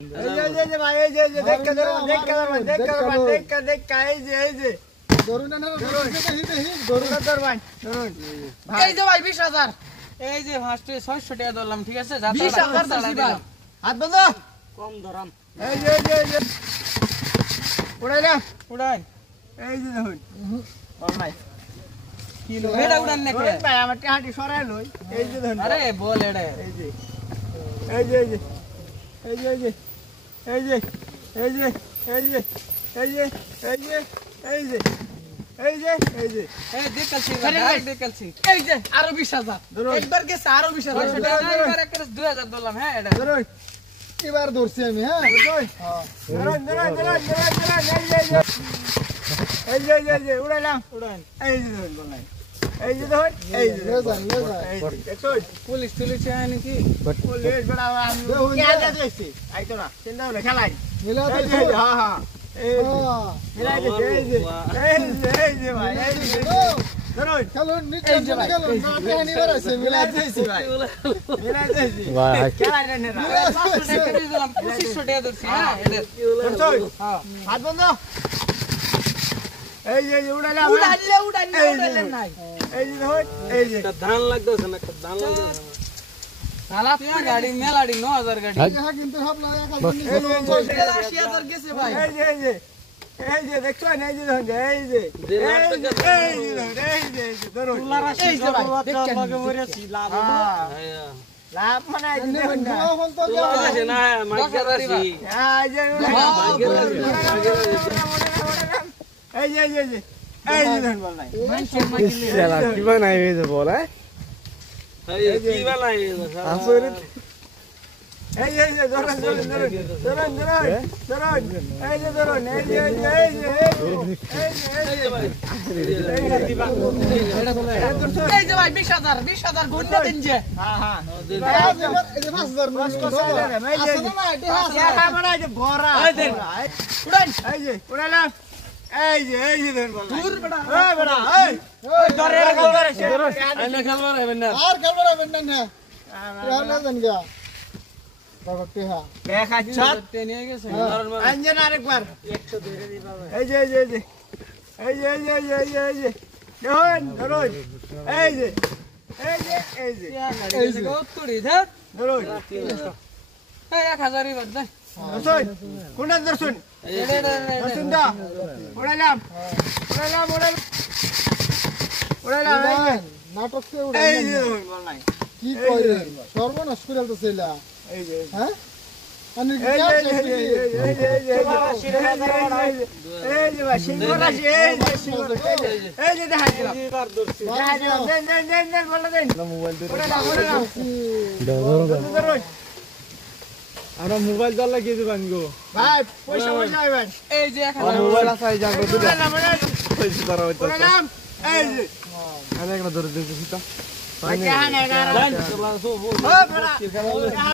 যে ভাই এই যে দেখ এই যে ধরুন না ধরুন ধর ভাই ধরুন এই যে ভাই 20000 এই যে ফার্স্টে 600 টাকা ধরলাম ঠিক আছে 20000 ধরছি ভাই হাত বন্ধ কম ধরাম এই যে উড়াই না উড়াই এই যে দেখুন বল নাই কিলো এটা উড়ান না কে ভাই আমার হাঁটি সরাই লই এই যে দেখুন আরে বল এটা এই যে এই যে এই যে এই যে এই যে এই যে এই যে এই যে এই যে এই যে এই যে এই দেখলছি ভাই দেখলছি এই যে আরো 20000 একবার গেছে আরো 20000 একবার একটা 2000 ধরলাম হ্যাঁ এটা ধরুন এবার ধরছি আমি হ্যাঁ ধরুন এই যে উড়াইলাম উড়ান এই যে ধরুন বল নাই এই যে ধরুন এই যে দেখুন পুলিশ তুলিছে আনি কি পুলিশ বড় আমি কে দেখছি আইতো না চিন্তা করে খেলাই মিলা এই যে হ্যাঁ হ্যাঁ এই মিলাই দে এই যে ভাই এই যে ধরুন চলো নিচে চলে গেল না পানি বেরাছে মিলা দিয়েছি ভাই মিলাই দিয়েছি খেলাই না না 500 টাকা দিলাম 2500 টাকা ধরছি হ্যাঁ এটা ধরছই হ্যাঁ হাত বন্ধ এই যে উড়াইলাম উড়াইলেন নাই এই যে ধর এই যে ধান লাগতেছে না ধান লাগতেছে সালা পুরো গাড়ি মেলাড়ি 9000 গাড়ি হ্যাঁ কিন্তু সব লাগা কাজ 80000 গেছে ভাই এই যে দেখছো না এই যে ধর এই যে ধরো এই যে ভাই দেখছেন লগে মরেছি লাভ লাভ মানে এই যে এখন তো যাও না মাইকারাছি এই যে ধর বল নাই শালা কি বানাই রে বল এই কি বানাই আসরে এই যে ধরুন এই যে ধরুন এই যে ভাই 20000 গুণ না দেন যে হ্যাঁ হ্যাঁ এই যে 5000 উড়ান এই যে উড়ালাম এই যে ধরুন বল দূর বড়া এই বড়া এই ধরে ধরুন আইনা খেলবার হবেন না আর খেলবো না না ইয়ালে দেন গা বাবাতে হ্যাঁ এক আচ্ছা নিয়ে গেছে আঞ্জন আরেকবার 100 ধরে দিবা এই যে ধরুন এই যে এই যে উত্তরি ধর ধরুন এই 1000 বাদ দে দর্শন কোনটা দর্শন দর্শন দা উড়াইলাম নাটক কে এই উড়াই যে ধরুন বল নাই কি কইরে সর্বনাশ করে তো ছিলা এই যে হ্যাঁ আমি এই যে ভাই সিংহরাশি এই যে দেখা দিলাম দেন বল দেন মোবাইল ধরুন আমরা মোবাইল দল লাগিয়ে দিবান গো ভাই পয়সা হইবেন এই যে 1000 মোবাইল আছে যাবো পয়সা করা হইতো এই যে আমি একটা ধরে দিতেছি তো ভাই কেন না